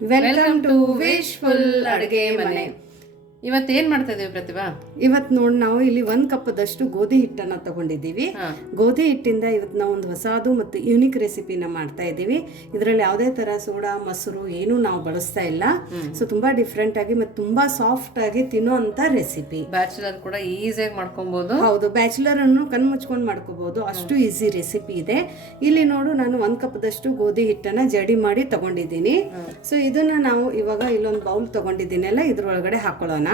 Welcome to wishful ಅಡುಗೆ ಮನೆ. ಇವತ್ತೇನ್ ಮಾಡ್ತಾ ಇದೀವಿ ಪ್ರತಿಭಾ? ಇವತ್ತು ನೋಡಿ ನಾವು ಇಲ್ಲಿ 1 ಕಪ್ದಷ್ಟು ಗೋಧಿ ಹಿಟ್ಟನ್ನ ತಗೊಂಡಿದ್ದೀವಿ. ಗೋಧಿ ಹಿಟ್ಟಿಂದ ಇವತ್ತು ನಾವು ಒಂದು ಹೊಸದು ಮತ್ತು ಯೂನಿಕ್ ರೆಸಿಪಿನ ಮಾಡ್ತಾ ಇದ್ದೀವಿ. ಇದರಲ್ಲಿ ಯಾವುದೇ ತರ ಸೋಡಾ ಮೊಸರು ಏನು ನಾವು ಬಳಸ್ತಾ ಇಲ್ಲ. ಸೊ ತುಂಬಾ ಡಿಫ್ರೆಂಟ್ ಆಗಿ ಮತ್ತು ತುಂಬಾ ಸಾಫ್ಟ್ ಆಗಿ ತಿನ್ನುವಂತ ರೆಸಿಪಿ. ಬ್ಯಾಚುಲರ್ ಕೂಡ ಈಸಿಯಾಗಿ ಮಾಡ್ಕೊಬಹುದು. ಹೌದು, ಬ್ಯಾಚುಲರ್ ಅನ್ನು ಕಣ್ಮುಚ್ಕೊಂಡು ಮಾಡ್ಕೋಬಹುದು, ಅಷ್ಟು ಈಸಿ ರೆಸಿಪಿ ಇದೆ. ಇಲ್ಲಿ ನೋಡು, ನಾನು 1 ಕಪ್ದಷ್ಟು ಗೋಧಿ ಹಿಟ್ಟನ್ನ ಜಡಿ ಮಾಡಿ ತಗೊಂಡಿದ್ದೀನಿ. ಸೊ ಇದನ್ನ ನಾವು ಇವಾಗ ಇಲ್ಲೊಂದು ಬೌಲ್ ತಗೊಂಡಿದ್ದೀನಲ್ಲ, ಇದ್ರೊಳಗಡೆ ಹಾಕೊಳ್ಳೋಣ.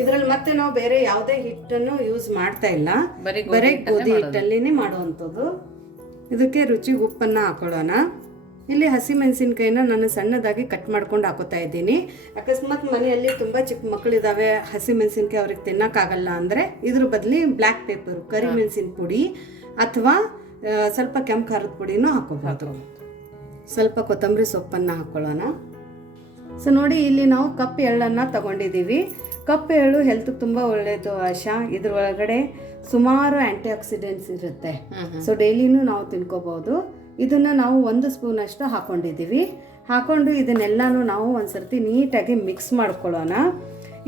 ಇದರಲ್ಲಿ ಮತ್ತೆ ನಾವು ಬೇರೆ ಯಾವುದೇ ಹಿಟ್ಟನ್ನು ಯೂಸ್ ಮಾಡ್ತಾ ಇಲ್ಲ, ಬರೀ ಗೋಧಿ ಹಿಟ್ಟಲ್ಲಿನೇ ಮಾಡುವಂಥದ್ದು. ಇದಕ್ಕೆ ರುಚಿಗೆ ಉಪ್ಪನ್ನ ಹಾಕೊಳ್ಳೋಣ. ಇಲ್ಲಿ ಹಸಿ ಮೆಣಸಿನ್ಕಾಯಿನ ನಾನು ಸಣ್ಣದಾಗಿ ಕಟ್ ಮಾಡ್ಕೊಂಡು ಹಾಕೋತಾ ಇದ್ದೀನಿ. ಅಕಸ್ಮಾತ್ ಮನೆಯಲ್ಲಿ ತುಂಬಾ ಚಿಕ್ಕ ಮಕ್ಕಳಿದಾವೆ, ಹಸಿ ಮೆಣಸಿನ್ಕಾಯಿ ಅವ್ರಿಗೆ ತಿನ್ನಕ್ಕಾಗಲ್ಲ ಅಂದ್ರೆ ಇದ್ರ ಬದಲಿ ಬ್ಲ್ಯಾಕ್ ಪೇಪರ್, ಕರಿ ಮೆಣಸಿನ ಪುಡಿ ಅಥವಾ ಸ್ವಲ್ಪ ಕೆಂಪು ಖಾರದ ಪುಡಿನೂ ಹಾಕೋಬಹುದು. ಸ್ವಲ್ಪ ಕೊತ್ತಂಬರಿ ಸೊಪ್ಪನ್ನ ಹಾಕೊಳ್ಳೋಣ. ಸೊ ನೋಡಿ, ಇಲ್ಲಿ ನಾವು ಕಪ್ ಎಳ್ಳನ್ನು ತಗೊಂಡಿದ್ದೀವಿ. ಕಪ್ ಎಳ್ಳು ಹೆಲ್ತ್ ತುಂಬ ಒಳ್ಳೆಯದು ಆಶಾ. ಇದ್ರ ಒಳಗಡೆ ಸುಮಾರು ಆ್ಯಂಟಿ ಆಕ್ಸಿಡೆಂಟ್ಸ್ ಇರುತ್ತೆ. ಸೊ ಡೈಲಿನೂ ನಾವು ತಿನ್ಕೋಬಹುದು. ಇದನ್ನು ನಾವು 1 ಸ್ಪೂನ್ ಅಷ್ಟು ಹಾಕೊಂಡಿದ್ದೀವಿ. ಹಾಕೊಂಡು ಇದನ್ನೆಲ್ಲನೂ ನಾವು ಒಂದ್ಸರ್ತಿ ನೀಟಾಗಿ ಮಿಕ್ಸ್ ಮಾಡ್ಕೊಳ್ಳೋಣ.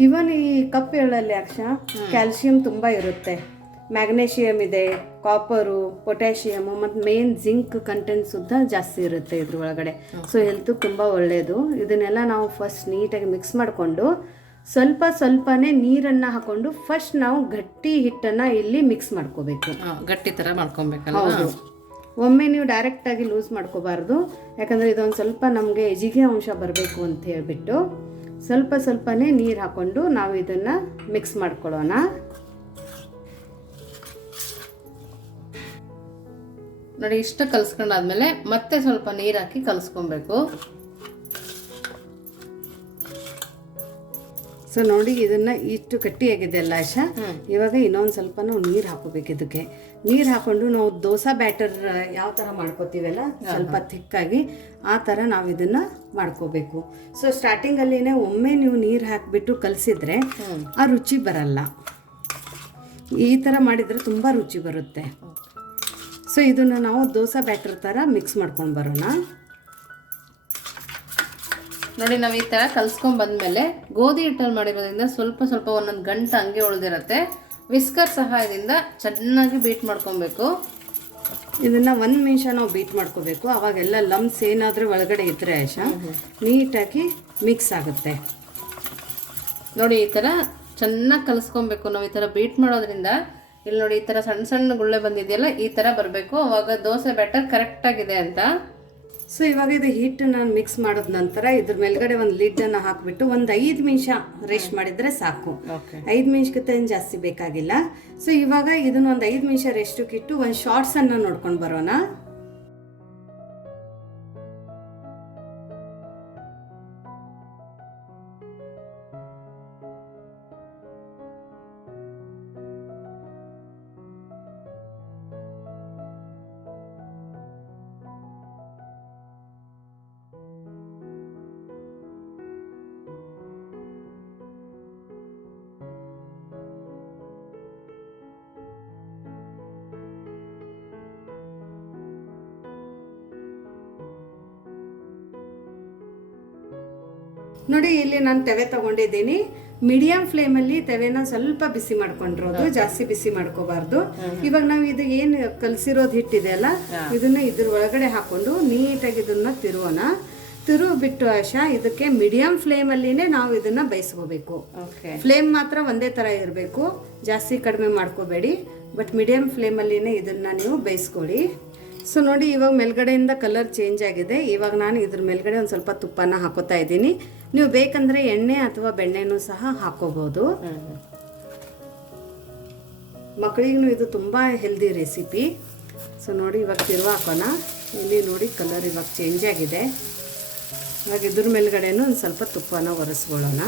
ಇವನ್ ಈ ಕಪ್ ಎಳ್ಳಲ್ಲಿ ಆಶಾ ಕ್ಯಾಲ್ಸಿಯಂ ತುಂಬ ಇರುತ್ತೆ, ಮ್ಯಾಗ್ನೇಷಿಯಮ್ ಇದೆ, ಕಾಪರು, ಪೊಟ್ಯಾಷಿಯಮು ಮತ್ತು ಮೇನ್ ಜಿಂಕ್ ಕಂಟೆಂಟ್ ಸುದ್ದ ಜಾಸ್ತಿ ಇರುತ್ತೆ ಇದ್ರ ಒಳಗಡೆ. ಸೊ ಹೆಲ್ತ್ ತುಂಬ ಒಳ್ಳೆಯದು. ಇದನ್ನೆಲ್ಲ ನಾವು ಫಸ್ಟ್ ನೀಟಾಗಿ ಮಿಕ್ಸ್ ಮಾಡಿಕೊಂಡು ಸ್ವಲ್ಪನೇ ನೀರನ್ನು ಹಾಕೊಂಡು ಫಸ್ಟ್ ನಾವು ಗಟ್ಟಿ ಹಿಟ್ಟನ್ನು ಇಲ್ಲಿ ಮಿಕ್ಸ್ ಮಾಡ್ಕೋಬೇಕು. ಗಟ್ಟಿ ಥರ ಮಾಡ್ಕೊಬೇಕಲ್ಲ. ಹೌದು, ಒಮ್ಮೆ ನೀವು ಡೈರೆಕ್ಟಾಗಿ ಲೂಸ್ ಮಾಡ್ಕೋಬಾರ್ದು. ಯಾಕಂದರೆ ಇದೊಂದು ಸ್ವಲ್ಪ ನಮಗೆ ಜಿಗಿ ಅಂಶ ಬರಬೇಕು ಅಂತ ಹೇಳ್ಬಿಟ್ಟು ಸ್ವಲ್ಪನೇ ನೀರು ಹಾಕ್ಕೊಂಡು ನಾವು ಇದನ್ನು ಮಿಕ್ಸ್ ಮಾಡ್ಕೊಳ್ಳೋಣ. ನೋಡಿ, ಇಷ್ಟು ಕಲ್ಸ್ಕೊಂಡಾದ್ಮೇಲೆ ಮತ್ತೆ ಸ್ವಲ್ಪ ನೀರು ಹಾಕಿ ಕಲ್ಸ್ಕೊಬೇಕು. ಸೊ ನೋಡಿ, ಇದನ್ನ ಇಷ್ಟು ಗಟ್ಟಿಯಾಗಿದೆ ಅಲ್ಲ ಆಶಾ. ಇವಾಗ ಇನ್ನೊಂದು ಸ್ವಲ್ಪ ನಾವು ನೀರು ಹಾಕೋಬೇಕು. ಇದಕ್ಕೆ ನೀರು ಹಾಕೊಂಡು ನಾವು ದೋಸಾ ಬ್ಯಾಟರ್ ಯಾವ ಥರ ಮಾಡ್ಕೋತೀವಲ್ಲ, ಸ್ವಲ್ಪ ಥಿಕ್ಕಾಗಿ ಆ ಥರ ನಾವು ಇದನ್ನ ಮಾಡ್ಕೋಬೇಕು. ಸೊ ಸ್ಟಾರ್ಟಿಂಗಲ್ಲಿನೇ ಒಮ್ಮೆ ನೀವು ನೀರು ಹಾಕಿಬಿಟ್ಟು ಕಲಸಿದ್ರೆ ಆ ರುಚಿ ಬರಲ್ಲ. ಈ ಥರ ಮಾಡಿದರೆ ತುಂಬ ರುಚಿ ಬರುತ್ತೆ. ಸೊ ಇದನ್ನು ನಾವು ದೋಸಾ ಬ್ಯಾಟರ್ ಥರ ಮಿಕ್ಸ್ ಮಾಡ್ಕೊಂಡು ಬರೋಣ. ನೋಡಿ, ನಾವು ಈ ಥರ ಕಲ್ಸ್ಕೊಂಡ್ ಬಂದಮೇಲೆ ಗೋಧಿ ಹಿಟ್ಟಲ್ಲಿ ಮಾಡಿರೋದ್ರಿಂದ ಸ್ವಲ್ಪ ಒಂದೊಂದು ಗಂಟೆ ಹಂಗೆ ಉಳಿದಿರುತ್ತೆ. ವಿಸ್ಕರ್ ಸಹಾಯದಿಂದ ಚೆನ್ನಾಗಿ ಬೀಟ್ ಮಾಡ್ಕೊಬೇಕು. ಇದನ್ನು 1 ನಿಮಿಷ ನಾವು ಬೀಟ್ ಮಾಡ್ಕೋಬೇಕು. ಅವಾಗೆಲ್ಲ ಲಮ್ಸ್ ಏನಾದರೂ ಒಳಗಡೆ ಇದ್ದರೆ ಆಶಾ ನೀಟಾಗಿ ಮಿಕ್ಸ್ ಆಗುತ್ತೆ. ನೋಡಿ, ಈ ಥರ ಚೆನ್ನಾಗಿ ಕಲಿಸ್ಕೊಬೇಕು. ನಾವು ಈ ಥರ ಬೀಟ್ ಮಾಡೋದ್ರಿಂದ ಇಲ್ಲಿ ನೋಡಿ, ಈ ಥರ ಸಣ್ಣ ಗುಳ್ಳೆ ಬಂದಿದೆಯಲ್ಲ, ಈ ಥರ ಬರಬೇಕು. ಅವಾಗ ದೋಸೆ ಬ್ಯಾಟರ್ ಕರೆಕ್ಟಾಗಿದೆ ಅಂತ. ಸೊ ಇವಾಗ ಇದು ಹಿಟ್ಟು ನಾನು ಮಿಕ್ಸ್ ಮಾಡಿದ ನಂತರ ಇದ್ರ ಮೇಲ್ಗಡೆ ಒಂದು ಲಿಡ್ಡನ್ನು ಹಾಕಿಬಿಟ್ಟು ಒಂದು 5 ನಿಮಿಷ ರೆಸ್ಟ್ ಮಾಡಿದರೆ ಸಾಕು. 5 ನಿಮಿಷಕ್ಕಿಂತ ಏನು ಜಾಸ್ತಿ ಬೇಕಾಗಿಲ್ಲ. ಸೊ ಇವಾಗ ಇದನ್ನು ಒಂದು 5 ನಿಮಿಷ ರೆಸ್ಟಿಗೆ ಇಟ್ಟು ಒಂದು ಶಾರ್ಟ್ಸನ್ನು ನೋಡ್ಕೊಂಡು ಬರೋಣ. ನೋಡಿ, ಇಲ್ಲಿ ನಾನು ತವೆ ತಗೊಂಡಿದ್ದೀನಿ. ಮೀಡಿಯಂ ಫ್ಲೇಮಲ್ಲಿ ತವೆನ ಸ್ವಲ್ಪ ಬಿಸಿ ಮಾಡ್ಕೊಂಡಿರೋದು, ಜಾಸ್ತಿ ಬಿಸಿ ಮಾಡ್ಕೋಬಾರ್ದು. ಇವಾಗ ನಾವು ಇದು ಏನು ಕಲಸಿರೋದು ಹಿಟ್ಟಿದೆ ಅಲ್ಲ, ಇದನ್ನ ಇದ್ರ ಒಳಗಡೆ ಹಾಕೊಂಡು ನೀಟಾಗಿ ಇದನ್ನ ತಿರುವಿಬಿಟ್ಟು ಆಶಾ ಇದಕ್ಕೆ ಮೀಡಿಯಂ ಫ್ಲೇಮಲ್ಲಿನೇ ನಾವು ಇದನ್ನ ಬೇಯಿಸ್ಕೋಬೇಕು. ಫ್ಲೇಮ್ ಮಾತ್ರ ಒಂದೇ ಥರ ಇರಬೇಕು, ಜಾಸ್ತಿ ಕಡಿಮೆ ಮಾಡ್ಕೋಬೇಡಿ. ಬಟ್ ಮೀಡಿಯಂ ಫ್ಲೇಮಲ್ಲಿನೇ ಇದನ್ನ ನೀವು ಬೇಯಿಸ್ಕೊಳ್ಳಿ. ಸೊ ನೋಡಿ, ಇವಾಗ ಮೇಲ್ಗಡೆಯಿಂದ ಕಲರ್ ಚೇಂಜ್ ಆಗಿದೆ. ಇವಾಗ ನಾನು ಇದ್ರ ಮೇಲ್ಗಡೆ ಒಂದು ಸ್ವಲ್ಪ ತುಪ್ಪನ ಹಾಕೋತಾ ಇದ್ದೀನಿ. ನೀವು ಬೇಕಂದ್ರೆ ಎಣ್ಣೆ ಅಥವಾ ಬೆಣ್ಣೆನೂ ಸಹ ಹಾಕೋಬಹುದು. ಮಕ್ಕಳಿಗೂ ಇದು ತುಂಬ ಹೆಲ್ದಿ ರೆಸಿಪಿ. ಸೊ ನೋಡಿ, ಇವಾಗ ತಿರುವ ಹಾಕೋಣ. ಇಲ್ಲಿ ನೋಡಿ, ಕಲರ್ ಇವಾಗ ಚೇಂಜ್ ಆಗಿದೆ. ಇವಾಗ ಇದ್ರ ಮೇಲ್ಗಡೆನೂ ಒಂದು ಸ್ವಲ್ಪ ತುಪ್ಪನ ಒರೆಸ್ಕೊಳ್ಳೋಣ.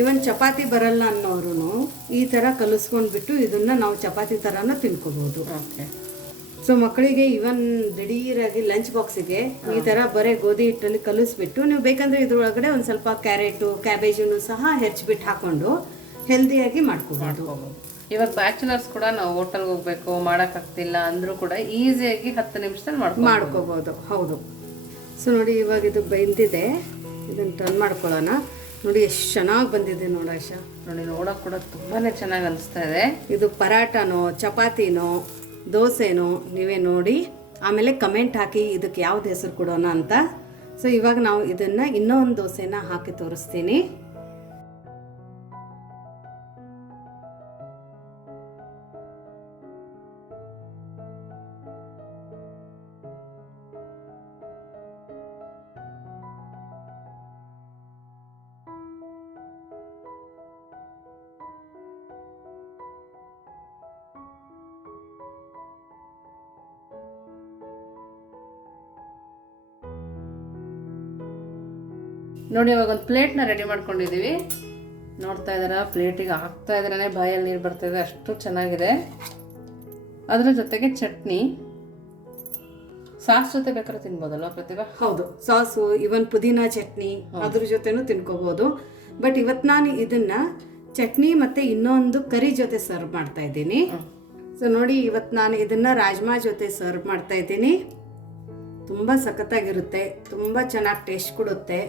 ಇವನ್ ಚಪಾತಿ ಬರಲ್ಲ ಅನ್ನೋರು ಈ ಥರ ಕಲಿಸ್ಕೊಂಡ್ಬಿಟ್ಟು ಇದನ್ನು ನಾವು ಚಪಾತಿ ಥರನೂ ತಿನ್ಕೋಬೋದು. ಸೊ ಮಕ್ಕಳಿಗೆ ಇವನ್ ದಿಢೀರಾಗಿ ಲಂಚ್ ಬಾಕ್ಸಿಗೆ ಈ ಥರ ಬರೀ ಗೋಧಿ ಹಿಟ್ಟಲ್ಲಿ ಕಲಿಸ್ಬಿಟ್ಟು, ನೀವು ಬೇಕಂದರೆ ಇದ್ರೊಳಗಡೆ ಒಂದು ಸ್ವಲ್ಪ ಕ್ಯಾರೆಟು, ಕ್ಯಾಬೇಜನ್ನು ಸಹ ಹೆಚ್ಚಿಬಿಟ್ಟು ಹಾಕ್ಕೊಂಡು ಹೆಲ್ದಿಯಾಗಿ ಮಾಡ್ಕೋಬೋದು. ಇವಾಗ ಬ್ಯಾಚುಲರ್ಸ್ ಕೂಡ ನಾವು ಹೋಟೆಲ್ಗೆ ಹೋಗ್ಬೇಕು ಮಾಡೋಕ್ಕಾಗ್ತಿಲ್ಲ ಅಂದರೂ ಕೂಡ ಈಸಿಯಾಗಿ 10 ನಿಮಿಷದಲ್ಲಿ ಮಾಡ್ಕೋಬೋದು. ಹೌದು. ಸೊ ನೋಡಿ ಇವಾಗ ಇದು ಬೆಂದಿದೆ, ಇದನ್ನು ಟರ್ನ್ ಮಾಡ್ಕೊಳ್ಳೋಣ. ನೋಡಿ ಎಷ್ಟು ಚೆನ್ನಾಗಿ ಬಂದಿದೆ ನೋಡಿ ಆಶಾ. ನೋಡಿ ನೋಡೋಕೆ ಕೂಡ ತುಂಬಾ ಚೆನ್ನಾಗಿ ಅನಿಸ್ತಾ ಇದೆ. ಇದು ಪರಾಟನೋ ಚಪಾತಿನೋ ದೋಸೆನೋ ನೀವೇ ನೋಡಿ, ಆಮೇಲೆ ಕಮೆಂಟ್ ಹಾಕಿ ಇದಕ್ಕೆ ಯಾವ್ದು ಹೆಸರು ಕೊಡೋಣ ಅಂತ. ಸೊ ಇವಾಗ ನಾವು ಇದನ್ನು ಇನ್ನೂ ಒಂದು ದೋಸೆನ ಹಾಕಿ ತೋರಿಸ್ತೀನಿ. ನೋಡಿ ಇವಾಗ ಒಂದು ಪ್ಲೇಟ್ನ ರೆಡಿ ಮಾಡ್ಕೊಂಡಿದ್ದೀವಿ. ನೋಡ್ತಾ ಇದ್ದಾರಾ, ಪ್ಲೇಟಿಗೆ ಹಾಕ್ತಾ ಇದ್ರೇ ಬಾಯಲ್ಲಿ ನೀರು ಬರ್ತಾಯಿದೆ, ಅಷ್ಟು ಚೆನ್ನಾಗಿದೆ. ಅದರ ಜೊತೆಗೆ ಚಟ್ನಿ, ಸಾಸ್ ಜೊತೆ ಬೇಕಾದ್ರೆ ತಿನ್ಬೋದಲ್ವ ಪ್ರತಿಭಾ? ಹೌದು, ಸಾಸು, ಇವನ್ ಪುದೀನಾ ಚಟ್ನಿ ಅದ್ರ ಜೊತೆನೂ ತಿನ್ಕೋಬಹುದು. ಬಟ್ ಇವತ್ತು ನಾನು ಇದನ್ನ ಚಟ್ನಿ ಮತ್ತೆ ಇನ್ನೊಂದು ಕರಿ ಜೊತೆ ಸರ್ವ್ ಮಾಡ್ತಾ ಇದ್ದೀನಿ. ಸೊ ನೋಡಿ ಇವತ್ತು ನಾನು ಇದನ್ನ ರಾಜ್ಮಾ ಜೊತೆ ಸರ್ವ್ ಮಾಡ್ತಾ ಇದ್ದೀನಿ. ತುಂಬ ಸಖತ್ತಾಗಿರುತ್ತೆ, ತುಂಬ ಚೆನ್ನಾಗಿ ಟೇಸ್ಟ್ ಕೊಡುತ್ತೆ.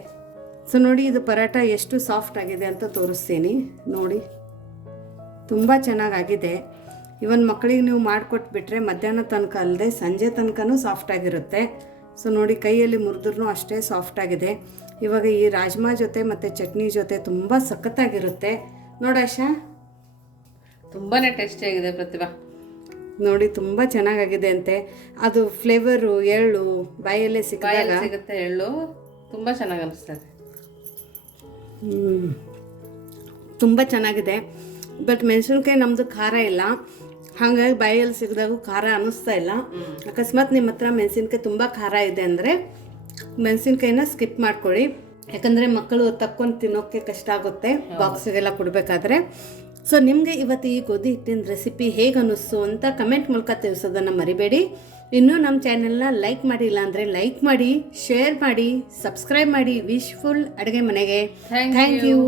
ಸೊ ನೋಡಿ ಇದು ಪರಾಟ ಎಷ್ಟು ಸಾಫ್ಟ್ ಆಗಿದೆ ಅಂತ ತೋರಿಸ್ತೀನಿ. ನೋಡಿ ತುಂಬ ಚೆನ್ನಾಗಾಗಿದೆ. ಇವನ್ ಮಕ್ಕಳಿಗೆ ನೀವು ಮಾಡಿಕೊಟ್ಬಿಟ್ರೆ ಮಧ್ಯಾಹ್ನ ತನಕ ಅಲ್ಲದೆ ಸಂಜೆ ತನಕನೂ ಸಾಫ್ಟಾಗಿರುತ್ತೆ. ಸೊ ನೋಡಿ ಕೈಯಲ್ಲಿ ಮುರಿದ್ರೂ ಅಷ್ಟೇ ಸಾಫ್ಟಾಗಿದೆ. ಇವಾಗ ಈ ರಾಜ್ಮಾ ಜೊತೆ ಮತ್ತು ಚಟ್ನಿ ಜೊತೆ ತುಂಬ ಸಖತ್ತಾಗಿರುತ್ತೆ. ನೋಡಾಶಾ, ತುಂಬಾ ಟೇಸ್ಟಿಯಾಗಿದೆ ಪ್ರತಿಭಾ. ನೋಡಿ ತುಂಬ ಚೆನ್ನಾಗಾಗಿದೆ ಅಂತೆ. ಅದು ಫ್ಲೇವರು ಎಳ್ಳು ಬಾಯಲ್ಲೇ ಸಿಗುತ್ತೆ, ಎಳ್ಳು ತುಂಬ ಚೆನ್ನಾಗಿ ಅನಿಸ್ತದೆ. ತುಂಬ ಚೆನ್ನಾಗಿದೆ. ಬಟ್ ಮೆಣಸಿನ್ಕಾಯಿ ನಮ್ಮದು ಖಾರ ಇಲ್ಲ, ಹಾಗಾಗಿ ಬಾಯಲ್ಲಿ ಸಿಗದಾಗೂ ಖಾರ ಅನ್ನಿಸ್ತಾ ಇಲ್ಲ. ಅಕಸ್ಮಾತ್ ನಿಮ್ಮ ಹತ್ರ ಮೆಣಸಿನ್ಕಾಯಿ ತುಂಬ ಖಾರ ಇದೆ ಅಂದರೆ ಮೆಣಸಿನ್ಕಾಯಿನ ಸ್ಕಿಪ್ ಮಾಡ್ಕೊಳ್ಳಿ, ಯಾಕಂದರೆ ಮಕ್ಕಳು ತಕ್ಕೊಂಡು ತಿನ್ನೋಕ್ಕೆ ಕಷ್ಟ ಆಗುತ್ತೆ ಬಾಕ್ಸಿಗೆಲ್ಲ ಕೊಡಬೇಕಾದ್ರೆ. ಸೊ ನಿಮಗೆ ಇವತ್ತು ಈ ಗೋಧಿ ಹಿಟ್ಟಿನ ರೆಸಿಪಿ ಹೇಗೆ ಅನ್ನಿಸ್ತು ಅಂತ ಕಮೆಂಟ್ ಮೂಲಕ ತಿಳಿಸೋದನ್ನು ಮರಿಬೇಡಿ. ಇನ್ನೂ ನಮ್ಮ ಚಾನೆಲ್ನ ಲೈಕ್ ಮಾಡಿಲ್ಲ ಅಂದರೆ ಲೈಕ್ ಮಾಡಿ, ಶೇರ್ ಮಾಡಿ, ಸಬ್ಸ್ಕ್ರೈಬ್ ಮಾಡಿ. ವಿಶ್ಫುಲ್ ಅಡುಗೆ ಮನೆಗೆ ಥ್ಯಾಂಕ್ ಯು.